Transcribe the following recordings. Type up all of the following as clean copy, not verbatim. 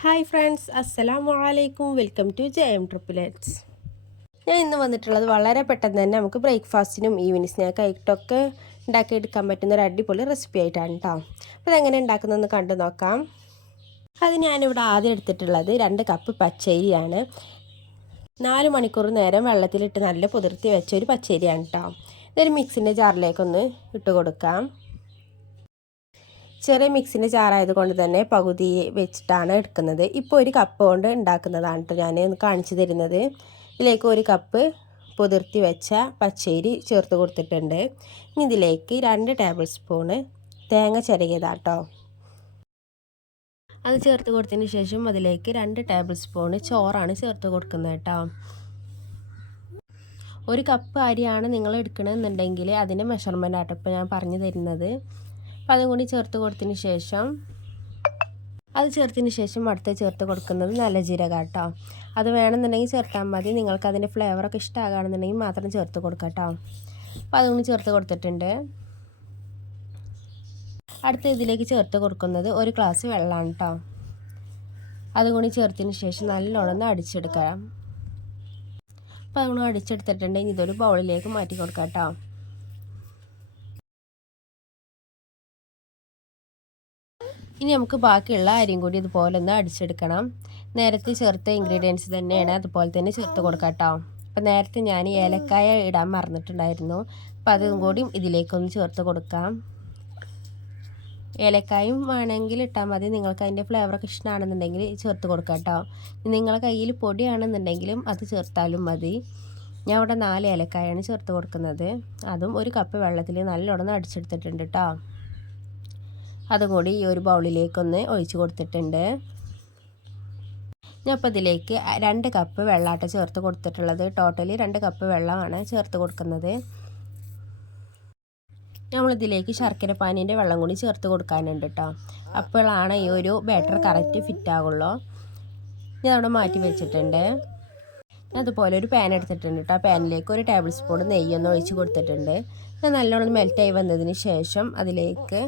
Hi friends, അസ്സലാമു അലൈക്കും. Welcome to JM triplets. ഞാൻ ഇന്ന് വന്നിട്ടുള്ളത് വളരെ പെട്ടെന്ന് തന്നെ നമുക്ക് ബ്രേക്ക്ഫാസ്റ്റിനും ഈവനിങ് സ്നാക്കായിട്ടൊക്കെ ഉണ്ടാക്കിയെടുക്കാൻ പറ്റുന്ന ഒരു അടിപൊളി റെസിപ്പി ആയിട്ടാണ് കേട്ടോ. അപ്പോൾ അതെങ്ങനെ ഉണ്ടാക്കുന്നതെന്ന് കണ്ടു നോക്കാം. അത് ഞാനിവിടെ ആദ്യം എടുത്തിട്ടുള്ളത് 2 കപ്പ് പച്ചരിയാണ്. 4 മണിക്കൂർ നേരം വെള്ളത്തിലിട്ട് നല്ല കുതിർത്തി വെച്ച ഒരു പച്ചരിയാണ് കേട്ടോ. ഇതൊരു മിക്സിൻ്റെ ജാറിലേക്കൊന്ന് ഇട്ട് കൊടുക്കാം. ചെറിയ മിക്സിൻ്റെ ജാറായതുകൊണ്ട് തന്നെ പകുതി വെച്ചിട്ടാണ് എടുക്കുന്നത്. ഇപ്പോൾ 1 കപ്പ് കൊണ്ട് ഉണ്ടാക്കുന്നതാണ് കേട്ടോ ഞാൻ കാണിച്ചു തരുന്നത്. ഇതിലേക്ക് 1 കപ്പ് കുതിർത്തി വെച്ച പച്ചരി ചേർത്ത് കൊടുത്തിട്ടുണ്ട്. ഇനി ഇതിലേക്ക് 2 ടേബിൾ സ്പൂണ് തേങ്ങ ചിരകിയതാട്ടോ. അത് ചേർത്ത് കൊടുത്തതിന് ശേഷം അതിലേക്ക് 2 ടേബിൾ സ്പൂണ് ചോറാണ് ചേർത്ത് കൊടുക്കുന്നത് കേട്ടോ. 1 കപ്പ് അരിയാണ് നിങ്ങൾ എടുക്കണമെന്നുണ്ടെങ്കിൽ അതിൻ്റെ മെഷർമെൻ്റ് ആട്ടോ ഇപ്പോൾ ഞാൻ പറഞ്ഞു തരുന്നത്. അപ്പോൾ അതും കൂടി ചേർത്ത് കൊടുത്തതിന് ശേഷം അടുത്ത് ചേർത്ത് കൊടുക്കുന്നത് നല്ല ജീരകം കേട്ടോ. അത് വേണമെന്നുണ്ടെങ്കിൽ ചേർത്താൽ മതി. നിങ്ങൾക്ക് അതിൻ്റെ ഫ്ലേവറൊക്കെ ഇഷ്ടമാകുകയാണെന്നുണ്ടെങ്കിൽ മാത്രം ചേർത്ത് കൊടുക്കാം കേട്ടോ. അപ്പോൾ അതുകൊണ്ട് ചേർത്ത് കൊടുത്തിട്ടുണ്ട്. അടുത്ത് ഇതിലേക്ക് ചേർത്ത് കൊടുക്കുന്നത് 1 ഗ്ലാസ് വെള്ളമാണ് കേട്ടോ. അതുകൂടി ചേർത്തതിന് ശേഷം നല്ലോണം അടിച്ചെടുക്കാം. അപ്പോൾ അതുകൊണ്ട് അടിച്ചെടുത്തിട്ടുണ്ടെങ്കിൽ ഇതൊരു ബൗളിലേക്ക് മാറ്റി കൊടുക്കാം കേട്ടോ. ഇനി നമുക്ക് ബാക്കിയുള്ള അരിയും കൂടി ഇതുപോലെ ഒന്ന് അടിച്ചെടുക്കണം. നേരത്തെ ചേർത്ത ഇൻഗ്രീഡിയൻസ് തന്നെയാണ് അതുപോലെ തന്നെ ചേർത്ത് കൊടുക്കാം കേട്ടോ. അപ്പോൾ നേരത്തെ ഞാൻ ഏലക്കായ ഇടാൻ മറന്നിട്ടുണ്ടായിരുന്നു. അപ്പോൾ അതും കൂടി ഇതിലേക്കൊന്ന് ചേർത്ത് കൊടുക്കാം. ഏലക്കായും വേണമെങ്കിൽ ഇട്ടാൽ മതി. നിങ്ങൾക്ക് അതിൻ്റെ ഫ്ലേവറൊക്കെ ഇഷ്ടമാണെന്നുണ്ടെങ്കിൽ ചേർത്ത് കൊടുക്കാം കേട്ടോ. നിങ്ങളുടെ കയ്യിൽ പൊടിയാണെന്നുണ്ടെങ്കിലും അത് ചേർത്താലും മതി. ഞാൻ ഇവിടെ 4 ഏലക്കായാണ് ചേർത്ത് കൊടുക്കുന്നത്. അതും 1 കപ്പ് വെള്ളത്തിൽ നല്ലോണം അടിച്ചെടുത്തിട്ടുണ്ട് കേട്ടോ. അതുകൂടി ഈ ഒരു ബൗളിലേക്കൊന്ന് ഒഴിച്ച് കൊടുത്തിട്ടുണ്ട്. ഞാൻ അപ്പോൾ ഇതിലേക്ക് 2 കപ്പ് വെള്ളാട്ട ചേർത്ത് കൊടുത്തിട്ടുള്ളത്. ടോട്ടലി 2 കപ്പ് വെള്ളമാണ് ചേർത്ത് കൊടുക്കുന്നത്. നമ്മളിതിലേക്ക് ശർക്കര പാനീൻ്റെ വെള്ളം കൂടി ചേർത്ത് കൊടുക്കാനുണ്ട് കേട്ടോ. അപ്പോഴാണ് ഈ ഒരു ബാറ്റർ കറക്റ്റ് ഫിറ്റ് ആകുള്ളൂ. ഞാൻ അവിടെ മാറ്റി വെച്ചിട്ടുണ്ട്. അതുപോലെ ഒരു പാൻ എടുത്തിട്ടുണ്ട് കേട്ടോ. ആ പാനിലേക്ക് 1 ടേബിൾ സ്പൂൺ നെയ്യൊന്ന് ഒഴിച്ച് കൊടുത്തിട്ടുണ്ട്. ഞാൻ നല്ലോണം മെൽറ്റായി വന്നതിന് ശേഷം അതിലേക്ക്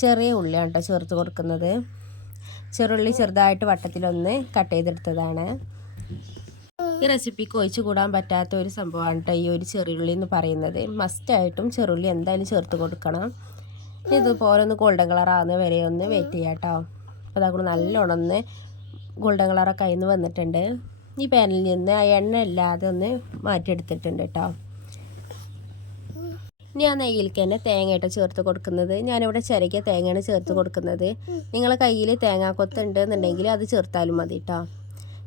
ചെറിയ ഉള്ളിയാണ് കേട്ടോ ചേർത്ത് കൊടുക്കുന്നത്. ചെറുള്ളി ചെറുതായിട്ട് വട്ടത്തിലൊന്ന് കട്ട് ചെയ്തെടുത്തതാണ്. ഈ റെസിപ്പിക്ക് ഒഴിച്ച് കൂടാൻ പറ്റാത്ത ഒരു സംഭവമാണ് കേട്ടോ ഈ ഒരു ചെറുള്ളി എന്ന് പറയുന്നത്. മസ്റ്റായിട്ടും ചെറുള്ളി എന്തായാലും ചേർത്ത് കൊടുക്കണം. ഇതുപോലെ ഒന്ന് ഗോൾഡൻ കളർ ആകുന്ന വരെ ഒന്ന് വെയിറ്റ് ചെയ്യാം കേട്ടോ. അപ്പോൾ അതുകൊണ്ട് നല്ലോണം ഒന്ന് ഗോൾഡൻ കളറൊക്കെ ആയിന്ന് വന്നിട്ടുണ്ട്. ഈ പാനിൽ നിന്ന് ആ എണ്ണ ഇല്ലാതെ ഒന്ന് മാറ്റിയെടുത്തിട്ടുണ്ട് കേട്ടോ. ഞാൻ നെയ്യിലേക്ക് തന്നെ തേങ്ങയായിട്ട് ചേർത്ത് കൊടുക്കുന്നത്. ഞാനിവിടെ ചിരകിയ തേങ്ങയാണ് ചേർത്ത് കൊടുക്കുന്നത്. നിങ്ങളെ കയ്യിൽ തേങ്ങാക്കൊത്ത് ഉണ്ടെന്നുണ്ടെങ്കിൽ അത് ചേർത്താലും മതി കേട്ടോ.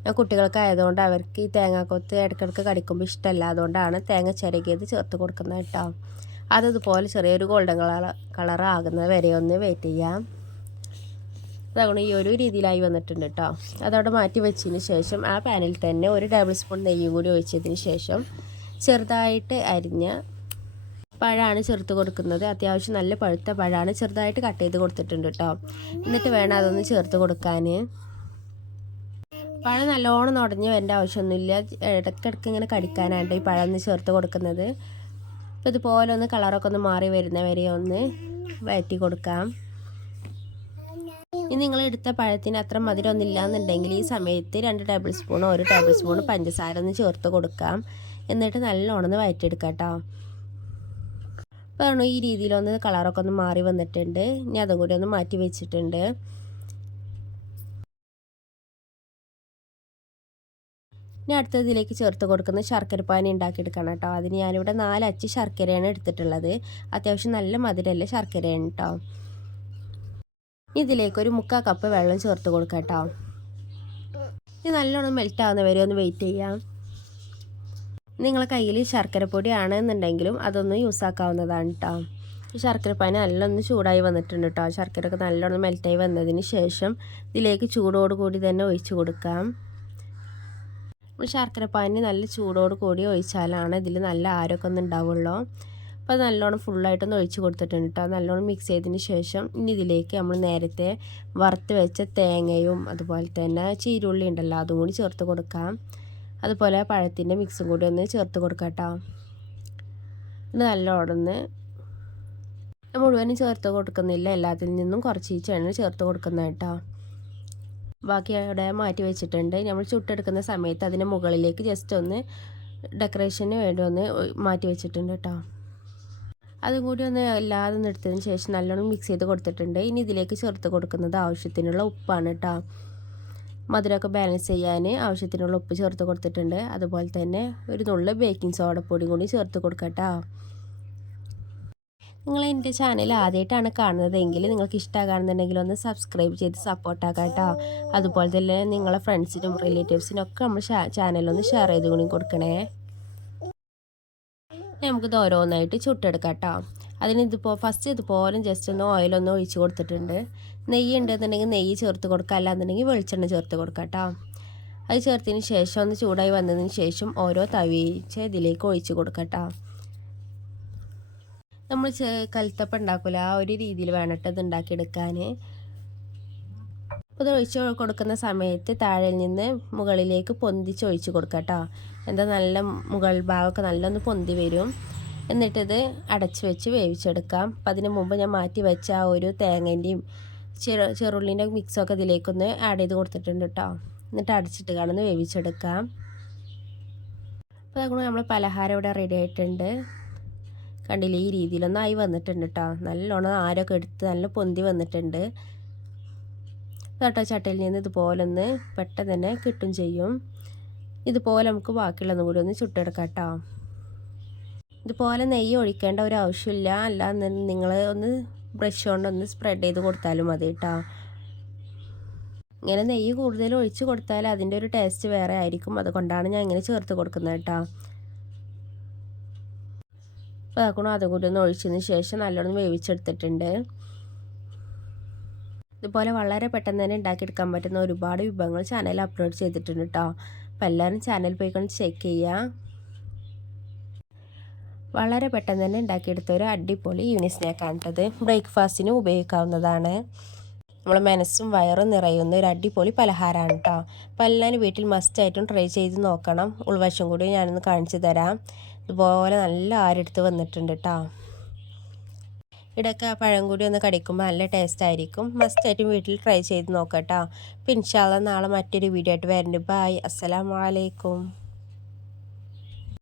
ഞാൻ കുട്ടികൾക്കായതുകൊണ്ട് അവർക്ക് ഈ തേങ്ങാക്കൊത്ത് ഇടയ്ക്കിടയ്ക്ക് കടിക്കുമ്പോൾ ഇഷ്ടമല്ല. അതുകൊണ്ടാണ് തേങ്ങ ചിരകിയത് ചേർത്ത് കൊടുക്കുന്നത് കേട്ടോ. അതതുപോലെ ചെറിയൊരു ഗോൾഡൻ കളർ ആകുന്നത് വരെ ഒന്ന് വെയിറ്റ് ചെയ്യാം. അതുകൊണ്ട് ഈ ഒരു രീതിയിലായി വന്നിട്ടുണ്ട് കേട്ടോ. അതവിടെ മാറ്റി വെച്ചതിന് ശേഷം ആ പാനിൽ തന്നെ 1 ടേബിൾ സ്പൂൺ നെയ്യും കൂടി ഒഴിച്ചതിന് ശേഷം ചെറുതായിട്ട് അരിഞ്ഞ പഴമാണ് ചേർത്ത് കൊടുക്കുന്നത്. അത്യാവശ്യം നല്ല പഴുത്ത പഴമാണ്. ചെറുതായിട്ട് കട്ട് ചെയ്ത് കൊടുത്തിട്ടുണ്ട് കേട്ടോ. എന്നിട്ട് വേണം അതൊന്ന് ചേർത്ത് കൊടുക്കാൻ. പഴം നല്ലോണം നുടഞ്ഞ് വരേണ്ട ആവശ്യമൊന്നുമില്ല. ഇടയ്ക്കിടയ്ക്ക് ഇങ്ങനെ കടിക്കാനായിട്ട് ഈ പഴം ഒന്ന് ചേർത്ത് കൊടുക്കുന്നത്. അപ്പോൾ ഇതുപോലെ ഒന്ന് കളറൊക്കെ ഒന്ന് മാറി വരുന്നവരെ ഒന്ന് വഴറ്റി കൊടുക്കാം. ഇനി നിങ്ങൾ എടുത്ത പഴത്തിന് അത്ര മധുരമൊന്നും ഇല്ലയെന്നുണ്ടെങ്കിൽ ഈ സമയത്ത് 2 ടേബിൾ സ്പൂണോ 1 ടേബിൾ സ്പൂൺ പഞ്ചസാര ഒന്ന് ചേർത്ത് കൊടുക്കാം. എന്നിട്ട് നല്ലോണം ഒന്ന് വഴറ്റിയെടുക്കാം കേട്ടോ. അപ്പോൾ ഈ രീതിയിലൊന്ന് കളറൊക്കെ ഒന്ന് മാറി വന്നിട്ടുണ്ട്. ഇനി അതും കൂടി ഒന്ന് മാറ്റി വെച്ചിട്ടുണ്ട്. ഇനി അടുത്തതിലേക്ക് ചേർത്ത് കൊടുക്കുന്ന ശർക്കര പാനി ഉണ്ടാക്കിയെടുക്കണം കേട്ടോ. അതിന് ഞാനിവിടെ 4 അച്ച് ശർക്കരയാണ് എടുത്തിട്ടുള്ളത്. അത്യാവശ്യം നല്ല മധുരമുള്ള ശർക്കരയാണ് കേട്ടോ. ഇതിലേക്ക് 1/4 കപ്പ് വെള്ളം ചേർത്ത് കൊടുക്കാം കേട്ടോ. ഇത് നല്ലോണം മെൽറ്റ് ആവുന്നവരെ ഒന്ന് വെയിറ്റ് ചെയ്യാം. നിങ്ങളെ കയ്യിൽ ശർക്കരപ്പൊടി ആണെന്നുണ്ടെങ്കിലും അതൊന്ന് യൂസ് ആക്കാവുന്നതാണ് കേട്ടോ. ശർക്കരപ്പാനി നല്ലൊന്ന് ചൂടായി വന്നിട്ടുണ്ട് കേട്ടോ. ശർക്കരയൊക്കെ നല്ലോണം മെൽറ്റായി വന്നതിന് ശേഷം ഇതിലേക്ക് ചൂടോട് കൂടി തന്നെ ഒഴിച്ച് കൊടുക്കാം. ശർക്കരപ്പാനി നല്ല ചൂടോട് കൂടി ഒഴിച്ചാലാണ് ഇതിൽ നല്ല ആരൊക്കെ ഒന്ന് ഉണ്ടാവുള്ളൂ. അപ്പോൾ അത് നല്ലോണം ഫുള്ളായിട്ടൊന്ന് ഒഴിച്ച് കൊടുത്തിട്ടുണ്ട് കേട്ടോ. നല്ലോണം മിക്സ് ചെയ്തതിന് ശേഷം ഇനി ഇതിലേക്ക് നമ്മൾ നേരത്തെ വറുത്ത് വെച്ച തേങ്ങയും അതുപോലെ തന്നെ ചീരുള്ളി ഉണ്ടല്ലോ അതും കൂടി ചേർത്ത് കൊടുക്കാം. അതുപോലെ പഴത്തിൻ്റെ മിക്സും കൂടി ഒന്ന് ചേർത്ത് കൊടുക്കാം കേട്ടോ. ഇത് നല്ലോണം മുഴുവനും ചേർത്ത് കൊടുക്കുന്നില്ല, എല്ലാത്തിൽ നിന്നും കുറച്ച് ചേർത്ത് കൊടുക്കുന്നത് കേട്ടോ. ബാക്കി അവിടെ മാറ്റി വെച്ചിട്ടുണ്ട്. നമ്മൾ ചുട്ടെടുക്കുന്ന സമയത്ത് അതിന് മുകളിലേക്ക് ജസ്റ്റ് ഒന്ന് ഡെക്കറേഷന് വേണ്ടി ഒന്ന് മാറ്റി വെച്ചിട്ടുണ്ട് കേട്ടോ. അതും കൂടി ഒന്ന് എല്ലാതും എടുത്തതിന് ശേഷം നല്ലോണം മിക്സ് ചെയ്ത് കൊടുത്തിട്ടുണ്ട്. ഇനി ഇതിലേക്ക് ചേർത്ത് കൊടുക്കുന്നത് ആവശ്യത്തിനുള്ള ഉപ്പാണ് കേട്ടോ. മധുരമൊക്കെ ബാലൻസ് ചെയ്യാൻ ആവശ്യത്തിനുള്ള ഉപ്പ് ചേർത്ത് കൊടുത്തിട്ടുണ്ട്. അതുപോലെ തന്നെ ഒരു നുള്ള് ബേക്കിംഗ് സോഡപ്പൊടി കൂടി ചേർത്ത് കൊടുക്കട്ടോ. നിങ്ങൾ എൻ്റെ ചാനൽ ആദ്യമായിട്ടാണ് കാണുന്നതെങ്കിൽ നിങ്ങൾക്ക് ഇഷ്ടമാകുന്നുണ്ടെങ്കിൽ ഒന്ന് സബ്സ്ക്രൈബ് ചെയ്ത് സപ്പോർട്ടാക്കാം കേട്ടോ. അതുപോലെ തന്നെ നിങ്ങളെ ഫ്രണ്ട്സിനും റിലേറ്റീവ്സിനും ഒക്കെ നമ്മൾ ചാനലൊന്ന് ഷെയർ ചെയ്ത് കൂടി കൊടുക്കണേ. നമുക്കിത് ഓരോന്നായിട്ട് ചുട്ടെടുക്കാം കേട്ടോ. അതിനിതിപ്പോൾ ഫസ്റ്റ് ഇതുപോലെ ജസ്റ്റ് ഒന്ന് ഓയിലൊന്ന് ഒഴിച്ച് കൊടുത്തിട്ടുണ്ട്. നെയ്യ് ഉണ്ടെന്നുണ്ടെങ്കിൽ നെയ്യ് ചേർത്ത് കൊടുക്കുക, അല്ലാന്നുണ്ടെങ്കിൽ വെളിച്ചെണ്ണ ചേർത്ത് കൊടുക്കാം കേട്ടോ. അത് ചേർത്തതിന് ശേഷം ഒന്ന് ചൂടായി വന്നതിന് ശേഷം ഓരോ തവീച്ച ഇതിലേക്ക് ഒഴിച്ച് കൊടുക്കാം കേട്ടോ. നമ്മൾ കൽത്തപ്പം ഉണ്ടാക്കില്ല ആ ഒരു രീതിയിൽ വേണം ഇത് ഉണ്ടാക്കിയെടുക്കാൻ. അപ്പോൾ ഇത് ഒഴിച്ച് കൊടുക്കുന്ന സമയത്ത് താഴെ നിന്ന് മുകളിലേക്ക് പൊന്തിച്ച് ഒഴിച്ച് കൊടുക്കാം കേട്ടോ. എന്താ നല്ല മുകൾ ഭാഗമൊക്കെ നല്ലൊന്ന് പൊന്തി വരും. എന്നിട്ടിത് അടച്ച് വെച്ച് വേവിച്ചെടുക്കാം. അപ്പം അതിന് മുമ്പ് ഞാൻ മാറ്റി വെച്ച ആ ഒരു തേങ്ങേൻ്റെയും ചെറുള്ളിൻ്റെ മിക്സൊക്കെ ഇതിലേക്കൊന്ന് ആഡ് ചെയ്ത് കൊടുത്തിട്ടുണ്ട് കേട്ടോ. എന്നിട്ട് അടച്ചിട്ട് കാണുന്ന വേവിച്ചെടുക്കാം. അപ്പോൾ അതുകൊണ്ട് നമ്മൾ പലഹാരം ഇവിടെ റെഡി ആയിട്ടുണ്ട്. കണ്ടില്ലേ, ഈ രീതിയിലൊന്നായി വന്നിട്ടുണ്ട് കേട്ടോ. നല്ലോണം ആരൊക്കെ എടുത്ത് നല്ല പൊന്തി വന്നിട്ടുണ്ട് കേട്ടോ. ചട്ടയിൽ നിന്ന് ഇതുപോലെ ഒന്ന് പെട്ടെന്ന് തന്നെ കിട്ടും ചെയ്യും. ഇതുപോലെ നമുക്ക് ബാക്കിയുള്ളതും കൂടി ഒന്ന് ചുട്ടെടുക്കാം കേട്ടോ. ഇതുപോലെ നെയ്യ് ഒഴിക്കേണ്ട ഒരു ആവശ്യമില്ല. അല്ല നിങ്ങൾ ഒന്ന് ബ്രഷ് കൊണ്ടൊന്ന് സ്പ്രെഡ് ചെയ്ത് കൊടുത്താലും മതി കേട്ടോ. ഇങ്ങനെ നെയ്യ് കൂടുതൽ ഒഴിച്ച് കൊടുത്താൽ അതിൻ്റെ ഒരു ടേസ്റ്റ് വേറെ ആയിരിക്കും. അതുകൊണ്ടാണ് ഞാൻ ഇങ്ങനെ ചേർത്ത് കൊടുക്കുന്നത് കേട്ടോ. അപ്പോൾ അതാക്കണം അതും കൂടി ഒന്ന് ഒഴിച്ചതിന് ശേഷം നല്ലോണം വേവിച്ചെടുത്തിട്ടുണ്ട്. ഇതുപോലെ വളരെ പെട്ടെന്ന് തന്നെ ഉണ്ടാക്കിയെടുക്കാൻ പറ്റുന്ന ഒരുപാട് വിഭവങ്ങൾ ചാനലിൽ അപ്ലോഡ് ചെയ്തിട്ടുണ്ട് കേട്ടോ. അപ്പോൾ എല്ലാവരും ചാനൽ പോയിക്കൊണ്ട് ചെക്ക് ചെയ്യുക. വളരെ പെട്ടെന്ന് തന്നെ ഉണ്ടാക്കിയെടുത്ത ഒരു അടിപൊളി ഈവനിങ് സ്നാക്കാണ് കേട്ടത്. ബ്രേക്ക്ഫാസ്റ്റിന് ഉപയോഗിക്കാവുന്നതാണ്. നമ്മളെ മനസ്സും വയറും നിറയുന്ന ഒരു അടിപൊളി പലഹാരമാണ് കേട്ടോ. അപ്പോൾ എല്ലാവരും വീട്ടിൽ മസ്റ്റായിട്ടും ട്രൈ ചെയ്ത് നോക്കണം. ഉൾവശം കൂടി ഞാനൊന്ന് കാണിച്ചു തരാം. ഇതുപോലെ നല്ല ആരെടുത്ത് വന്നിട്ടുണ്ട് കേട്ടോ. ഇടയ്ക്ക് ആ പഴം കൂടി ഒന്ന് കടിക്കുമ്പോൾ നല്ല ടേസ്റ്റ് ആയിരിക്കും. മസ്റ്റായിട്ടും വീട്ടിൽ ട്രൈ ചെയ്ത് നോക്കാം കേട്ടോ. അപ്പോൾ ഇൻഷാ അല്ലാഹ് നാളെ മറ്റൊരു വീഡിയോ ആയിട്ട് വരുന്നുണ്ട്. ബൈ, അസ്സലാമു അലൈക്കും.